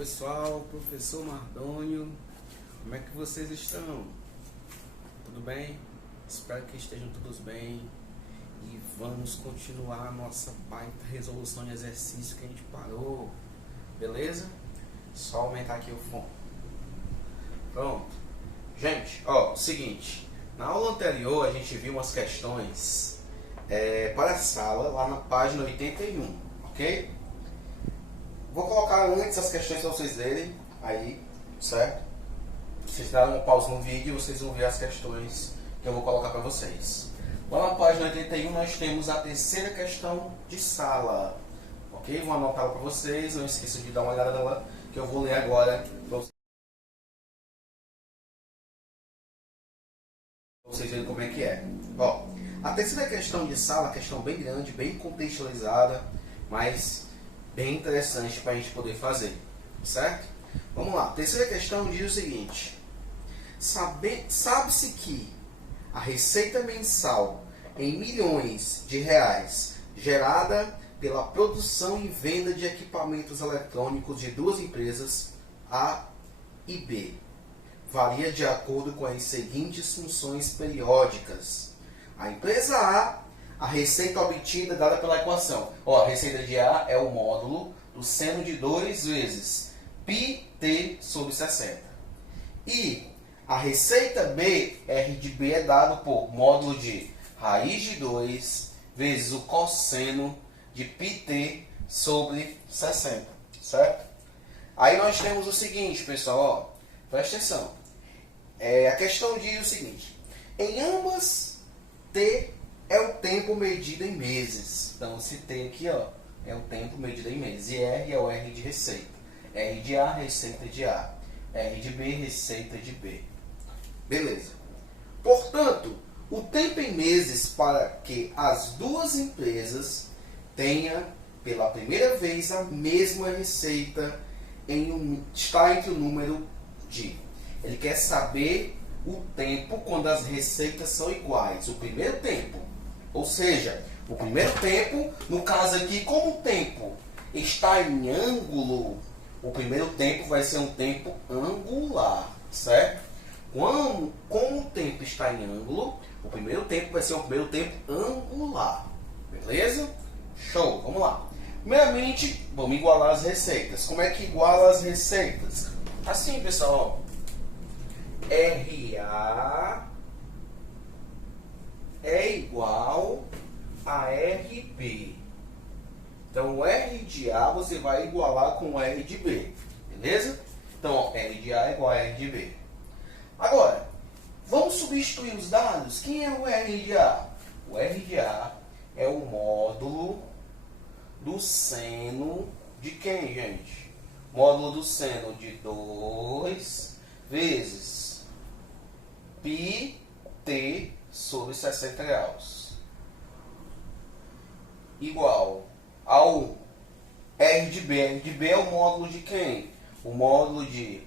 pessoal, professor Mardônio, como é que vocês estão? Tudo bem? Espero que estejam todos bem e vamos continuar a nossa baita resolução de exercício que a gente parou, beleza? Só aumentar aqui o fundo. Pronto. Gente, seguinte, na aula anterior a gente viu umas questões para a sala lá na página 81, ok? Vou colocar antes as questões para vocês lerem aí, certo? Vocês darem uma pausa no vídeo e vocês vão ver as questões que eu vou colocar para vocês. Lá na página 81 nós temos a terceira questão de sala, ok? Vou anotá-la para vocês, não esqueçam de dar uma olhada nela, que eu vou ler agora para vocês verem como é que é. A terceira questão de sala, questão bem grande, bem contextualizada, mas bem interessante para a gente poder fazer, certo? Vamos lá, a terceira questão diz o seguinte: sabe-se que a receita mensal em milhões de reais gerada pela produção e venda de equipamentos eletrônicos de duas empresas, A e B, varia de acordo com as seguintes funções periódicas. A empresa A receita obtida dada pela equação. A receita de A é o módulo do seno de 2 vezes πt sobre 60. E a receita B, R de B, é dado por módulo de raiz de 2 vezes o cosseno de πt sobre 60. Certo? Aí nós temos o seguinte, pessoal. Presta atenção. A questão diz o seguinte: em ambas, T é o tempo medido em meses. Então, esse T aqui, é o tempo medido em meses. E R é o R de receita. R de A, receita de A. R de B, receita de B. Beleza. Portanto, o tempo em meses para que as duas empresas tenham pela primeira vez a mesma receita está entre o número de. Ele quer saber o tempo quando as receitas são iguais. O primeiro tempo. Ou seja, o primeiro tempo, no caso aqui, como o tempo está em ângulo, o primeiro tempo vai ser um tempo angular, certo? Como o tempo está em ângulo, o primeiro tempo vai ser um primeiro tempo angular. Beleza? Show, vamos lá. Primeiramente, vamos igualar as receitas. Como é que iguala as receitas? Assim, pessoal, RA é igual a RB. Então, o R de A você vai igualar com o R de B. Beleza? Então, R de A é igual a R de B. Agora, vamos substituir os dados. Quem é o R de A? O R de A é o módulo do seno de quem, gente? Módulo do seno de 2 vezes πt sobre 60 graus. Igual ao R de B. R de B é o módulo de quem? O módulo de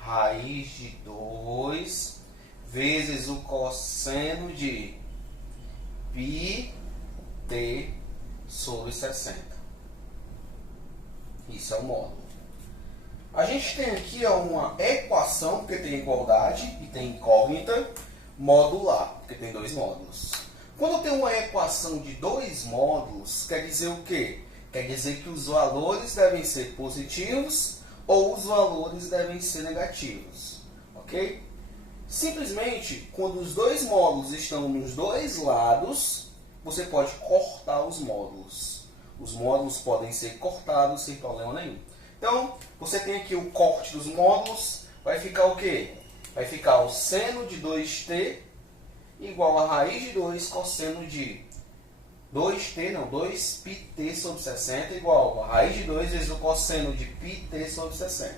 raiz de 2 vezes o cosseno de πt sobre 60. Isso é o módulo. A gente tem aqui uma equação, porque tem igualdade e tem incógnita, modular, porque tem dois módulos. Quando eu tenho uma equação de dois módulos, quer dizer o quê? Quer dizer que os valores devem ser positivos ou os valores devem ser negativos. Ok? Simplesmente, quando os dois módulos estão nos dois lados, você pode cortar os módulos. Os módulos podem ser cortados sem problema nenhum. Então, você tem aqui o corte dos módulos, vai ficar o quê? Vai ficar o seno de 2t igual a raiz de 2 cosseno de 2πt sobre 60 igual a raiz de 2 vezes o cosseno de πt sobre 60.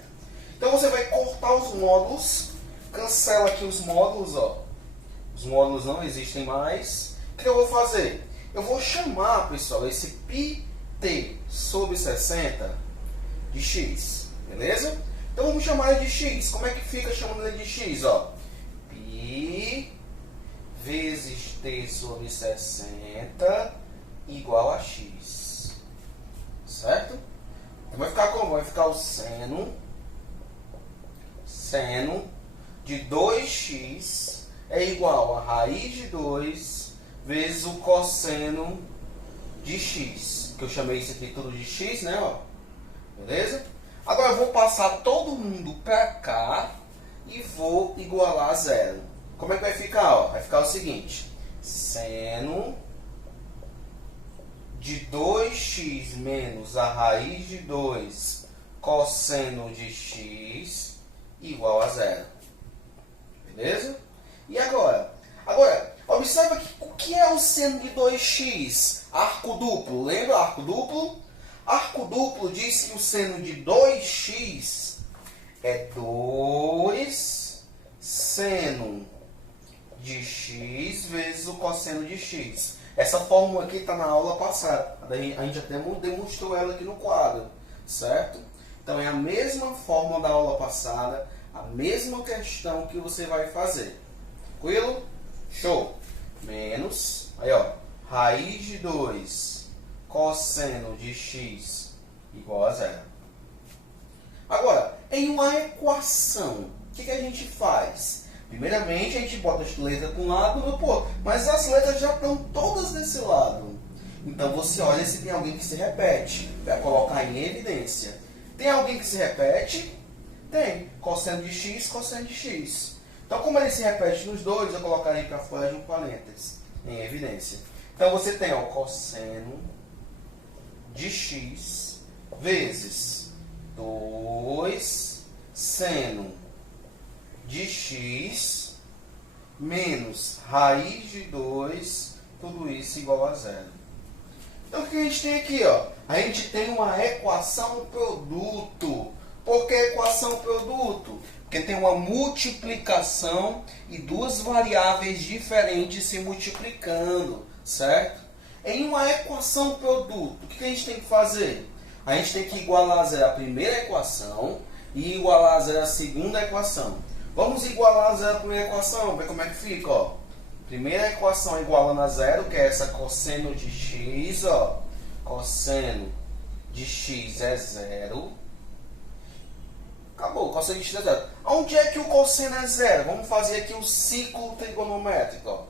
Então, você vai cortar os módulos, cancela aqui os módulos, Os módulos não existem mais. O que eu vou fazer? Eu vou chamar, pessoal, esse πt sobre 60 de x, beleza? Então, vamos chamar ele de x. Como é que fica chamando ele de x? Π vezes t sobre 60 igual a x. Certo? Então, vai ficar como? Vai ficar o seno seno de 2x é igual a raiz de 2 vezes o cosseno de x. Que eu chamei isso aqui tudo de x, né? Ó. Beleza? Agora eu vou passar todo mundo para cá e vou igualar a zero. Como é que vai ficar? Ó? Vai ficar o seguinte. Seno de 2x menos a raiz de 2 cosseno de x igual a zero. Beleza? E agora? Agora, observa que o que é o seno de 2x? Arco duplo. Lembra arco duplo? Arco duplo diz que o seno de 2x é 2 seno de x vezes o cosseno de x. Essa fórmula aqui está na aula passada. A gente até demonstrou ela aqui no quadro. Certo? Então é a mesma fórmula da aula passada, a mesma questão que você vai fazer. Tranquilo? Show! Menos, aí ó, raiz de 2 cosseno de x igual a zero. Agora, em uma equação, o que a gente faz? Primeiramente, a gente bota as letras para um lado, pô, mas as letras já estão todas desse lado. Então, você olha se tem alguém que se repete, para colocar em evidência. Tem alguém que se repete? Tem. Cosseno de x, cosseno de x. Então, como ele se repete nos dois, eu colocarei para fora de um parênteses, em evidência. Então, você tem o cosseno de x vezes 2 seno de x menos raiz de 2, tudo isso igual a zero. Então, o que a gente tem aqui? Ó? A gente tem uma equação produto. Por que equação produto? Porque tem uma multiplicação e duas variáveis diferentes se multiplicando, certo? Em uma equação produto, o que a gente tem que fazer? A gente tem que igualar a zero a primeira equação e igualar a zero a segunda equação. Vamos igualar a zero a primeira equação, ver como é que fica, ó. Primeira equação igualando a zero, que é essa cosseno de x, ó. Cosseno de x é zero. Acabou, cosseno de x é zero. Onde é que o cosseno é zero? Vamos fazer aqui o ciclo trigonométrico, ó.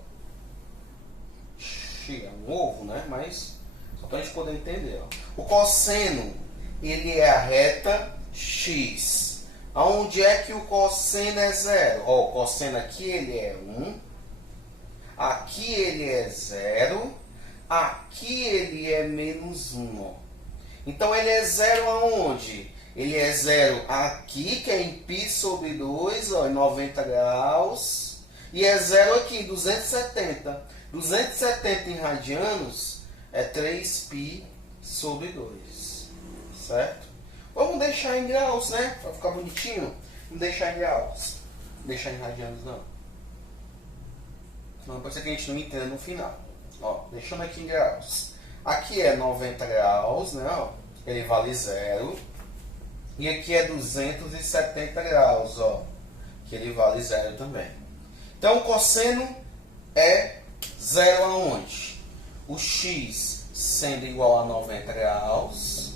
É um ovo, né? Mas só para a gente poder entender, ó. O cosseno, ele é a reta x. Onde é que o cosseno é zero? Ó, o cosseno aqui ele é 1. Aqui ele é 0. Aqui ele é menos 1. Ó. Então ele é zero aonde? Ele é zero aqui, que é em π sobre 2, ó, em 90 graus. E é zero aqui, em 270. 270 em radianos é 3π sobre 2. Certo? Vamos deixar em graus, né? Para ficar bonitinho. Vamos deixar em graus. Não deixar em radianos, não. Senão pode ser que a gente não entenda no final. Ó, deixando aqui em graus. Aqui é 90 graus, né? Ó, ele vale 0. E aqui é 270 graus, ó, que ele vale 0 também. Então, o cosseno é 0 aonde? O x sendo igual a 90 graus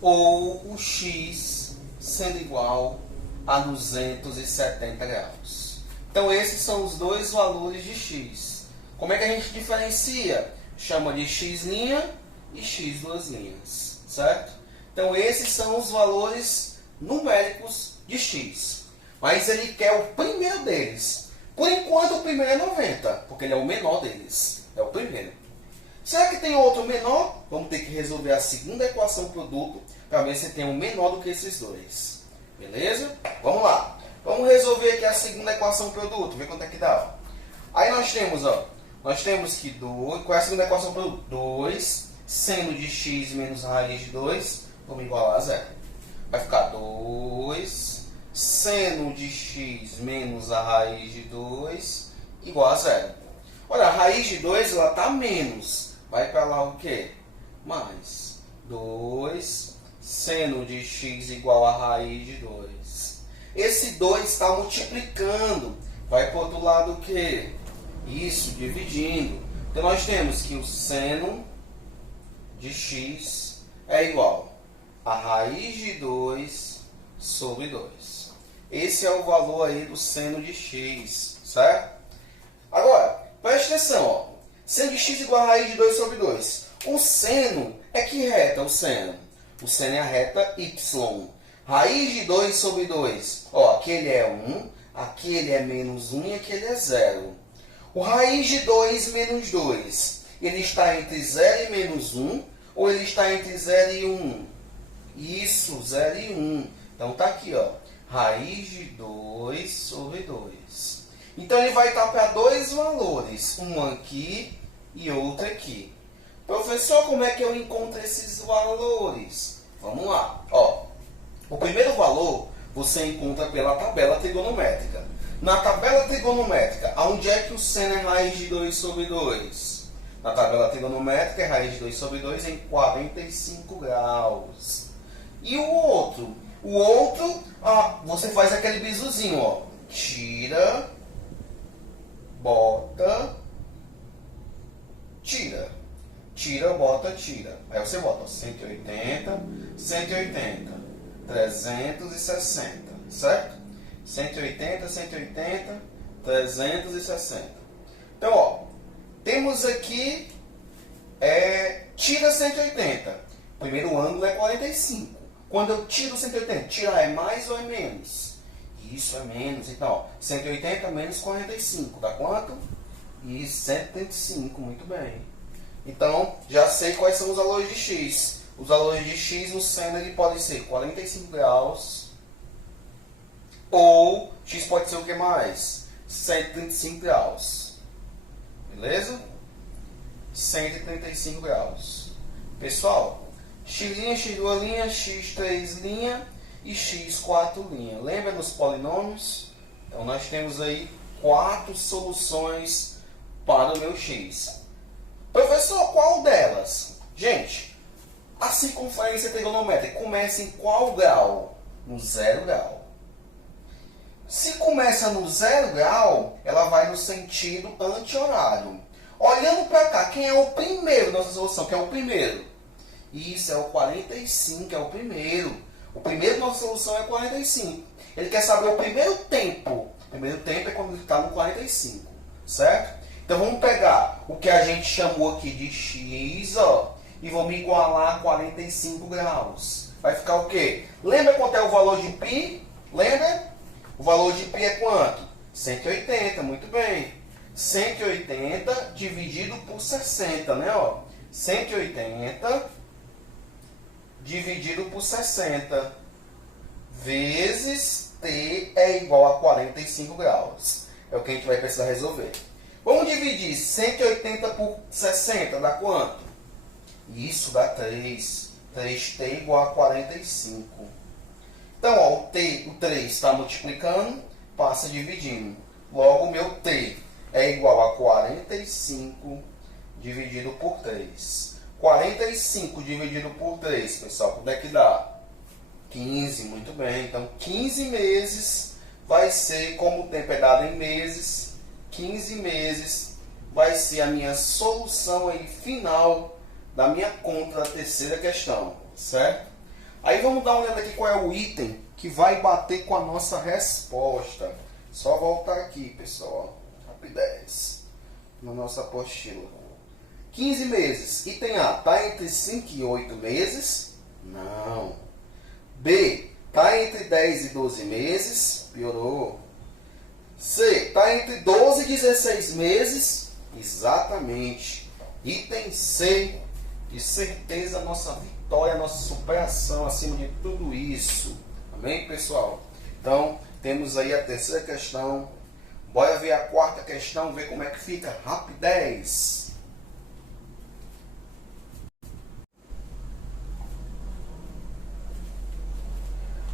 ou o x sendo igual a 270 graus. Então, esses são os dois valores de x. Como é que a gente diferencia? Chama de x' e x duas linhas, certo? Então, esses são os valores numéricos de x. Mas ele quer o primeiro deles. Por enquanto, o primeiro é 90, porque ele é o menor deles. É o primeiro. Será que tem outro menor? Vamos ter que resolver a segunda equação produto para ver se tem um menor do que esses dois. Beleza? Vamos lá. Vamos resolver aqui a segunda equação produto. Ver quanto é que dá. Ó. Aí nós temos, ó. Nós temos que 2. Qual é a segunda equação produto? 2 seno de x menos raiz de 2. Vamos igualar a zero. Vai ficar 2 seno de x menos a raiz de 2 igual a zero. Olha, a raiz de 2 ela está menos. Vai para lá o quê? Mais 2 seno de x igual a raiz de 2. Esse 2 está multiplicando. Vai para o outro lado o quê? Isso, dividindo. Então, nós temos que o seno de x é igual a raiz de 2 sobre 2. Esse é o valor aí do seno de x, certo? Agora, preste atenção, ó. Seno de x igual a raiz de 2 sobre 2. O seno é que reta o seno? O seno é a reta y. Raiz de 2 sobre 2. Ó, aquele é 1, aquele é menos 1 e aquele é 0. O raiz de 2 menos 2, ele está entre 0 e menos 1 ou ele está entre 0 e 1? Isso, 0 e 1. Então tá aqui, ó. Raiz de 2 sobre 2. Então ele vai estar para dois valores, um aqui e outro aqui. Professor, como é que eu encontro esses valores? Vamos lá. Ó, o primeiro valor você encontra pela tabela trigonométrica. Na tabela trigonométrica, onde é que o seno é raiz de 2 sobre 2? Na tabela trigonométrica é raiz de 2 sobre 2 em 45 graus. E o outro? O outro, você faz aquele bizuzinho, ó. Tira, bota, tira. Tira, bota, tira. Aí você bota, ó, 180, 180, 360, certo? 180, 180, 360. Então, ó, temos aqui, tira 180. O primeiro ângulo é 45. Quando eu tiro 180, tirar é mais ou é menos? Isso é menos. Então, ó, 180 menos 45, dá quanto? Isso, 135, muito bem. Então, já sei quais são os valores de x. Os valores de x no seno ele pode ser 45 graus ou x pode ser o que mais? 135 graus. Beleza? 135 graus. Pessoal, x', x', x', e x4'. Lembra nos polinômios? Então, nós temos aí 4 soluções para o meu x. Professor, qual delas? Gente, a circunferência trigonométrica começa em qual grau? No 0 grau. Se começa no 0 grau, ela vai no sentido anti-horário. Olhando para cá, quem é o primeiro da nossa solução? Quem é o primeiro? Isso, é o 45, é o primeiro. O primeiro da nossa solução é 45. Ele quer saber o primeiro tempo. O primeiro tempo é quando ele está no 45, certo? Então vamos pegar o que a gente chamou aqui de x, ó, e vamos igualar a 45 graus. Vai ficar o quê? Lembra quanto é o valor de π? Lembra? O valor de π é quanto? 180, muito bem. 180 dividido por 60, né? Ó, 180 dividido por 60 vezes t é igual a 45 graus. É o que a gente vai precisar resolver. Vamos dividir 180 por 60, dá quanto? Isso dá 3. 3t igual a 45. Então, ó, o 3 está multiplicando, passa dividindo. Logo, o meu t é igual a 45 dividido por 3. 45 dividido por 3, pessoal, quanto é que dá? 15, muito bem. Então, 15 meses vai ser, como o tempo é dado em meses, 15 meses vai ser a minha solução aí final da minha conta da terceira questão, certo? Aí vamos dar uma olhada aqui qual é o item que vai bater com a nossa resposta. Só voltar aqui, pessoal, rapidez, na nossa apostila. 15 meses. Item A, está entre 5 e 8 meses? Não. B, está entre 10 e 12 meses? Piorou. C, está entre 12 e 16 meses? Exatamente. Item C, de certeza a nossa vitória, a nossa superação acima de tudo isso. Amém, pessoal? Então, temos aí a terceira questão. Bora ver a quarta questão, ver como é que fica. Rapidez.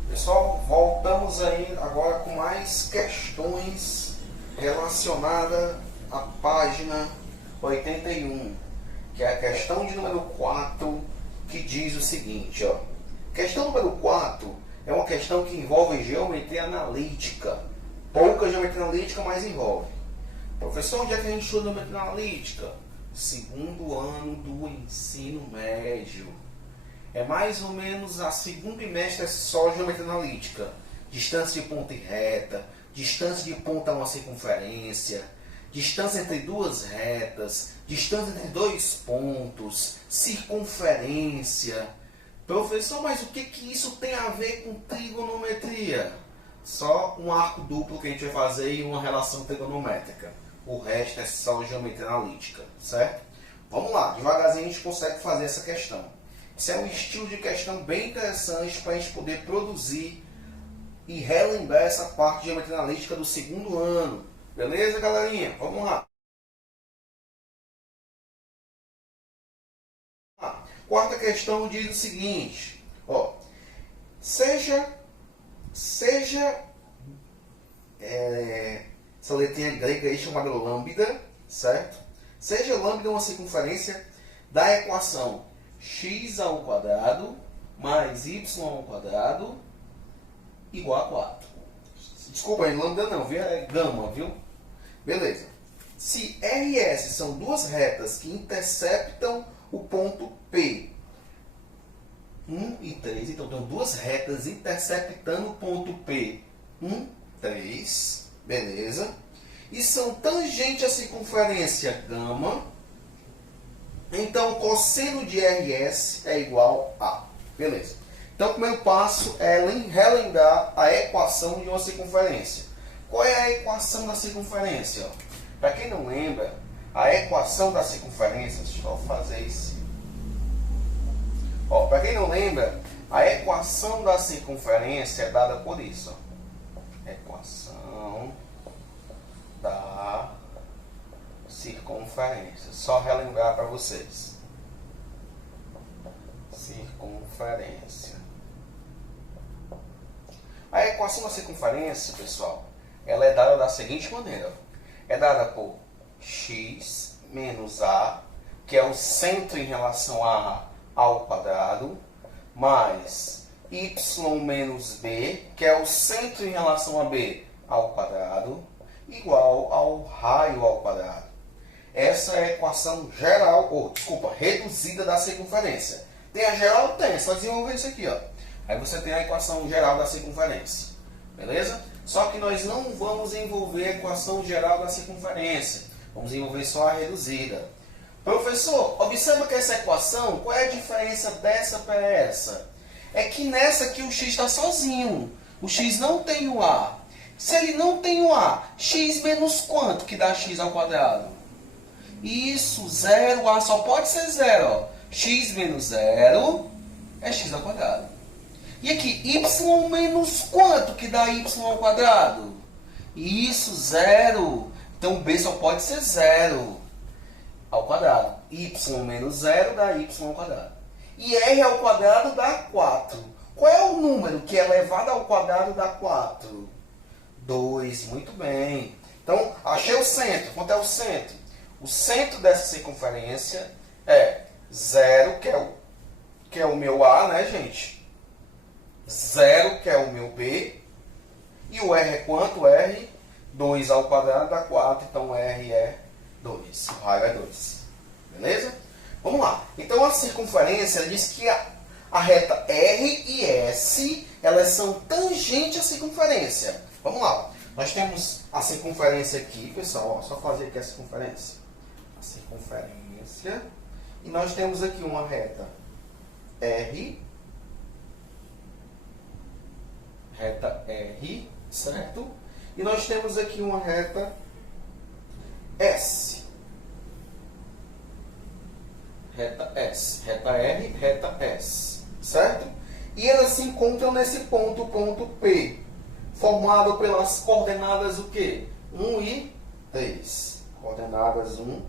Pessoal, voltamos aí agora com mais questões relacionadas à página 81, que é a questão de número 4, que diz o seguinte, ó. Questão número 4 é uma questão que envolve geometria analítica. Pouca geometria analítica, mas envolve. Professor, onde é que a gente estuda geometria analítica? Segundo ano do ensino médio. É mais ou menos a segundo bimestre é só geometria analítica. distância de ponta e reta, distância de ponta a uma circunferência, distância entre duas retas, distância entre dois pontos, circunferência. Professor, mas o que isso tem a ver com trigonometria? Só um arco duplo que a gente vai fazer e uma relação trigonométrica. O resto é só geometria analítica, certo? Vamos lá, devagarzinho a gente consegue fazer essa questão. Isso é um estilo de questão bem interessante para a gente poder produzir e relembrar essa parte de geometria analítica do segundo ano. Beleza, galerinha? Vamos lá. Quarta questão diz o seguinte, ó, essa letrinha grega aí chamada lambda, certo? Seja lambda uma circunferência da equação x ao quadrado mais y ao quadrado igual a 4. Desculpa aí, lambda não, viu? É gama, viu? Beleza. Se R e S são duas retas que interceptam o ponto P, 1 e 3, então tem duas retas interceptando o ponto P, 1, 3, beleza? E são tangentes à circunferência gama, então cosseno de RS é igual a, beleza? Então o primeiro passo é relembrar a equação de uma circunferência. Qual é a equação da circunferência? Para quem não lembra, a equação da circunferência, deixa eu fazer isso. Para quem não lembra, a equação da circunferência é dada por isso. Ó. Equação da circunferência. Só relembrar para vocês. Circunferência. A equação da circunferência, pessoal, ela é dada da seguinte maneira. É dada por x menos a, que é o centro em relação a ao quadrado, mais y menos b, que é o centro em relação a b ao quadrado, igual ao raio ao quadrado. Essa é a equação geral, reduzida da circunferência. Tem a geral? Tem, é só desenvolver isso aqui, ó. Aí você tem a equação geral da circunferência, beleza? Só que nós não vamos envolver a equação geral da circunferência, vamos envolver só a reduzida. Professor, observa que essa equação, qual é a diferença dessa para essa? É que nessa aqui o x está sozinho, o x não tem o a. Se ele não tem o a, x menos quanto que dá x ao quadrado? Isso, 0, a só pode ser 0, ó. X menos 0 é x ao quadrado. E aqui, y menos quanto que dá y ao quadrado? Isso, 0. Então, b só pode ser 0 ao quadrado. Y menos 0 dá y ao quadrado. E r ao quadrado dá 4. Qual é o número que é elevado ao quadrado dá 4? 2. Muito bem. Então, achei o centro. Quanto é o centro? O centro dessa circunferência é 0, que é o meu A, né, gente? 0, que é o meu B. E o R é quanto? R, 2 ao quadrado dá 4. Então, R é 2. O raio é 2. Beleza? Vamos lá. Então, a circunferência diz que a reta R e S, elas são tangentes à circunferência. Vamos lá. Nós temos a circunferência aqui, pessoal. Ó, só fazer aqui a circunferência. A circunferência. E nós temos aqui uma reta R. Reta R, certo? E nós temos aqui uma reta S. Reta S. Reta R, reta S. Certo? E elas se encontram nesse ponto P. Formado pelas coordenadas o quê? 1 e 3. Coordenadas 1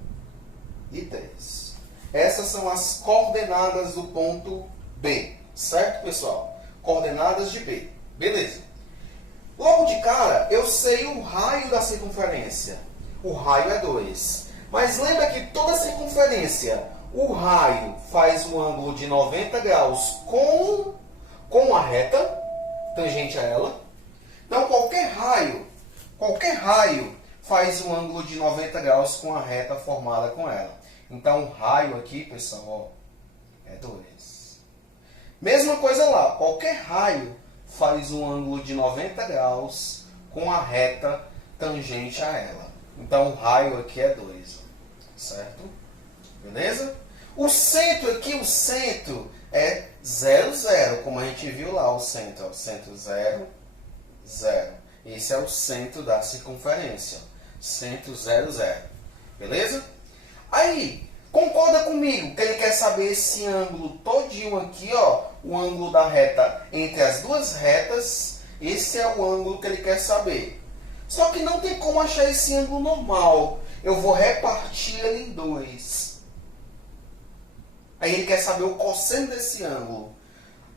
e 3. Essas são as coordenadas do ponto B. Certo, pessoal? Coordenadas de B. Beleza. Logo de cara, eu sei o raio da circunferência. O raio é 2. Mas lembra que toda circunferência, o raio faz um ângulo de 90 graus com a reta tangente a ela. Então, qualquer raio faz um ângulo de 90 graus com a reta formada com ela. Então, o raio aqui, pessoal, ó, é 2. Mesma coisa lá, qualquer raio faz um ângulo de 90 graus com a reta tangente a ela. Então o raio aqui é 2, certo? Beleza? O centro aqui, o centro é 0, 0, como a gente viu lá, o centro, o centro 0, 0. Esse é o centro da circunferência, centro 0, 0. Beleza? Aí, concorda comigo que ele quer saber esse ângulo todinho aqui, ó, o ângulo da reta entre as duas retas, esse é o ângulo que ele quer saber. Só que não tem como achar esse ângulo normal. Eu vou repartir ele em 2. Aí ele quer saber o cosseno desse ângulo.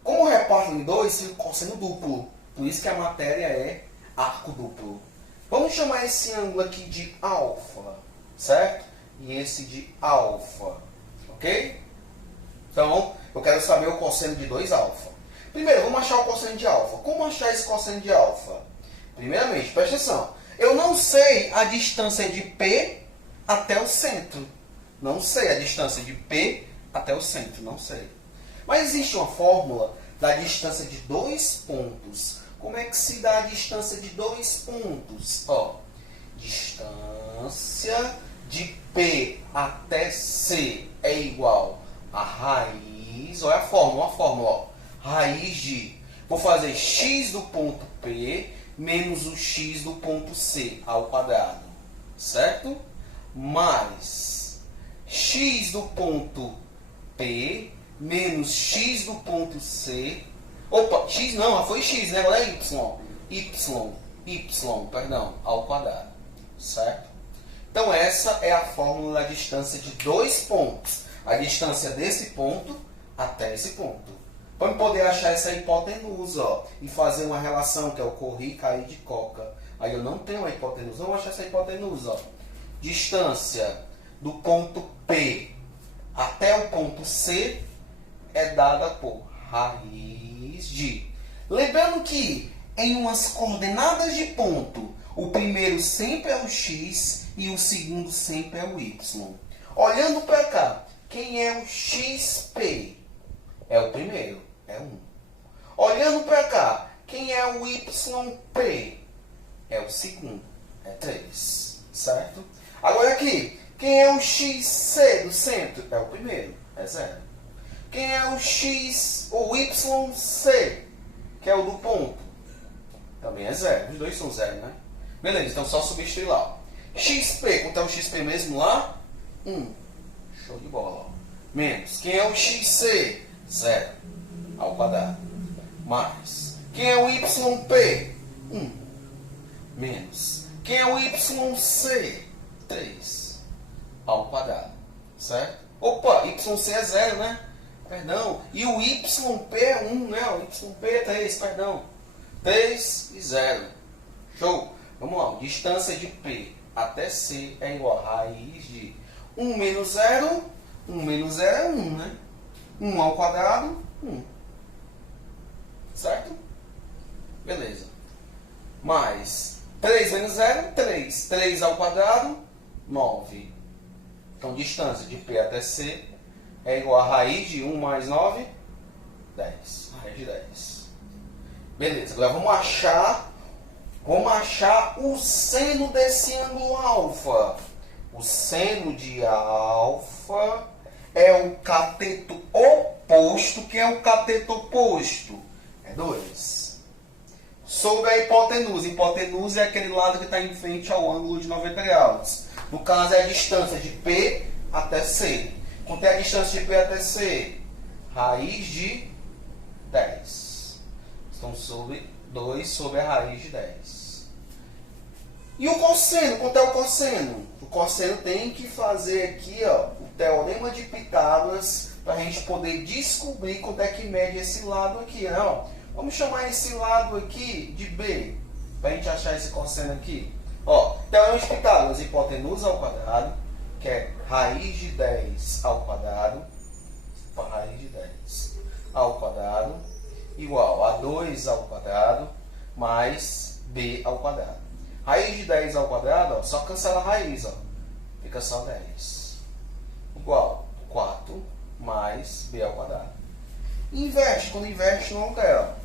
Como eu reparto em 2, fica o cosseno duplo. Por isso que a matéria é arco duplo. Vamos chamar esse ângulo aqui de alfa, certo? E esse de alfa, ok? Então, eu quero saber o cosseno de 2 alfa. Primeiro, vamos achar o cosseno de alfa. Como achar esse cosseno de alfa? Primeiramente, presta atenção. Eu não sei a distância de P até o centro. Não sei a distância de P até o centro, não sei. Mas existe uma fórmula da distância de 2 pontos. Como é que se dá a distância de 2 pontos? Ó, distância de P até C é igual a raiz, olha a fórmula, ó, raiz de, vou fazer x do ponto P menos o x do ponto C ao quadrado, certo? Mais x do ponto P menos x do ponto C, opa, x não, foi x, né? Agora é y, perdão, ao quadrado, certo? Então essa é a fórmula da distância de 2 pontos. A distância desse ponto até esse ponto. Para poder achar essa hipotenusa, ó, e fazer uma relação que é o correr e cair de coca. Aí eu não tenho a hipotenusa. Vamos achar essa hipotenusa. Ó. Distância do ponto P até o ponto C é dada por raiz de... Lembrando que em umas coordenadas de ponto, o primeiro sempre é o x e o segundo sempre é o y. Olhando para cá, quem é o xp? É o primeiro, é 1. Olhando para cá, quem é o yp? É o segundo, é 3. Certo? Agora aqui, quem é o xc do centro? É o primeiro, é 0. Quem é o yc, que é o do ponto? Também é 0. Os dois são 0, né? Beleza, então só substituir lá. Ó. XP, quanto é o XP mesmo lá? 1. Show de bola. Ó. Menos. Quem é o XC? 0. Ao quadrado. Mais. Quem é o YP? 1. Menos. Quem é o YC? 3. Ao quadrado. Certo? Opa, YC é 0, né? Perdão. E o YP é 1, né? O YP é 3, perdão. 3 e 0. Show. Vamos lá. Distância de P até C é igual a raiz de 1 menos 0. 1 menos 0 é 1, né? 1 ao quadrado, 1. Certo? Beleza. Mais 3 menos 0, 3. 3 ao quadrado, 9. Então, distância de P até C é igual a raiz de 1 mais 9, 10. Raiz de 10. Beleza. Agora vamos achar o seno desse ângulo alfa. O seno de alfa é o cateto oposto. Que é o cateto oposto? É 2. Sobre a hipotenusa. Hipotenusa é aquele lado que está em frente ao ângulo de 90 graus. No caso, é a distância de P até C. Quanto é a distância de P até C? Raiz de 10. Então, sobre 2 sobre a raiz de 10. E o cosseno? Quanto é o cosseno? O cosseno tem que fazer aqui, ó, o teorema de Pitágoras para a gente poder descobrir quanto é que mede esse lado aqui. Não? Vamos chamar esse lado aqui de B, para a gente achar esse cosseno aqui. Ó, teorema de Pitágoras, hipotenusa ao quadrado, que é raiz de 10 ao quadrado, raiz de 10 ao quadrado, igual a 2 ao quadrado, mais B ao quadrado. Raiz de 10 ao quadrado, ó, só cancela a raiz, ó. Fica só 10. Igual 4 mais B ao quadrado. Inverte, quando inverte não altera.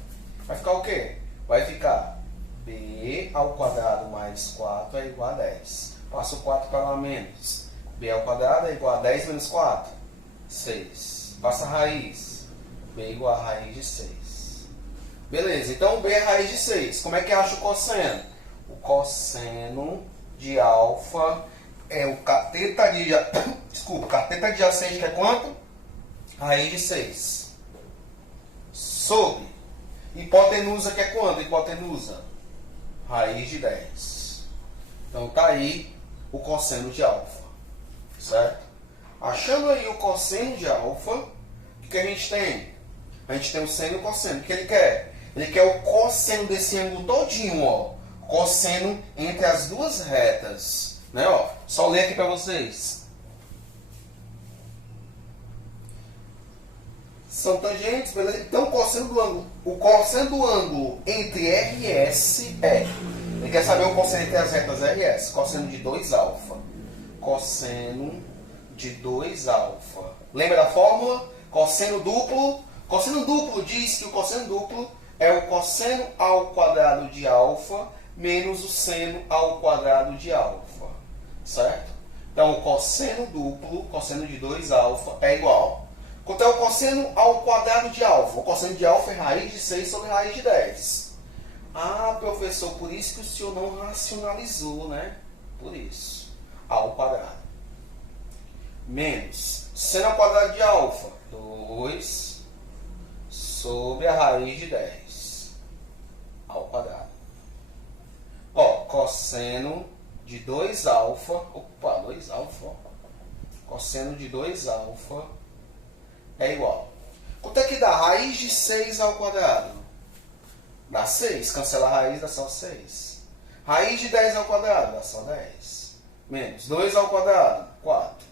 Vai ficar o quê? Vai ficar b ao quadrado mais 4 é igual a 10. Passa o 4 para lá menos. B ao quadrado é igual a 10 menos 4. 6. Passa a raiz. B é igual a raiz de 6. Beleza, então B é raiz de 6. Como é que acha o cosseno? O cosseno de alfa é o cateta de... Desculpa, cateta adjacente que é quanto? Raiz de 6. Sobre hipotenusa que é quanto? Hipotenusa? Raiz de 10. Então tá aí o cosseno de alfa. Certo? Achando aí o cosseno de alfa, o que a gente tem? A gente tem o seno e o cosseno. O que ele quer? Ele quer o cosseno desse ângulo todinho, ó. Cosseno entre as duas retas. Né, ó? Só ler aqui para vocês. São tangentes, beleza? Então o cosseno do ângulo entre RS é... Ele quer saber o cosseno entre as retas RS. Cosseno de 2α. Cosseno de 2α. Lembra da fórmula? Cosseno duplo. Cosseno duplo diz que o cosseno duplo é o cosseno ao quadrado de alfa menos o seno ao quadrado de alfa. Certo? Então, o cosseno duplo, cosseno de 2α, é igual. Quanto é o cosseno ao quadrado de alfa? O cosseno de alfa é raiz de 6 sobre raiz de 10. Ah, professor, por isso que o senhor não racionalizou, né? Por isso. Ao quadrado. Menos seno ao quadrado de alfa. 2 sobre a raiz de 10. Ao quadrado. Ó, cosseno de 2α. Opa, 2α. Cosseno de 2α é igual. Quanto é que dá? Raiz de 6 ao quadrado. Dá 6. Cancela a raiz, dá só 6. Raiz de 10 ao quadrado, dá só 10. Menos 2 ao quadrado, 4.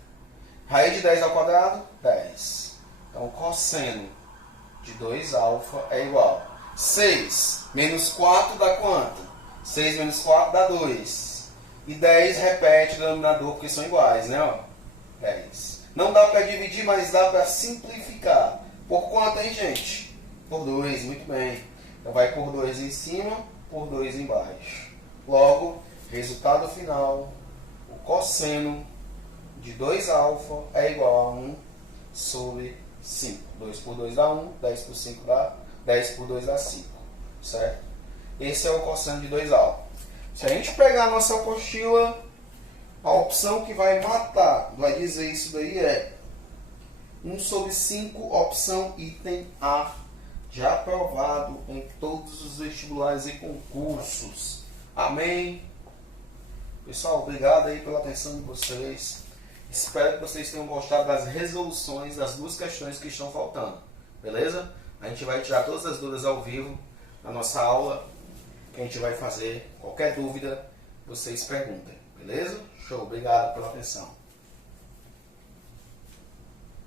Raiz de 10 ao quadrado, 10. Então, cosseno de 2α é igual. 6 menos 4 dá quanto? 6 menos 4 dá 2. E 10 repete o denominador, porque são iguais, né? Ó, 10. Não dá para dividir, mas dá para simplificar. Por quanto, hein, gente? Por 2, muito bem. Então vai por 2 em cima, por 2 embaixo. Logo, resultado final, o cosseno de 2α é igual a 1 sobre 5. 2 por 2 dá 1, 10 por 5 dá 10 por 2 dá 5. Certo? Esse é o cosseno de 2α. Se a gente pegar a nossa apostila, a opção que vai matar, vai dizer isso daí é 1 sobre 5, opção item A, já aprovado em todos os vestibulares e concursos. Amém? Pessoal, obrigado aí pela atenção de vocês. Espero que vocês tenham gostado das resoluções das duas questões que estão faltando. Beleza? A gente vai tirar todas as dúvidas ao vivo na nossa aula que a gente vai fazer. Qualquer dúvida, vocês perguntem. Beleza? Show, obrigado pela atenção.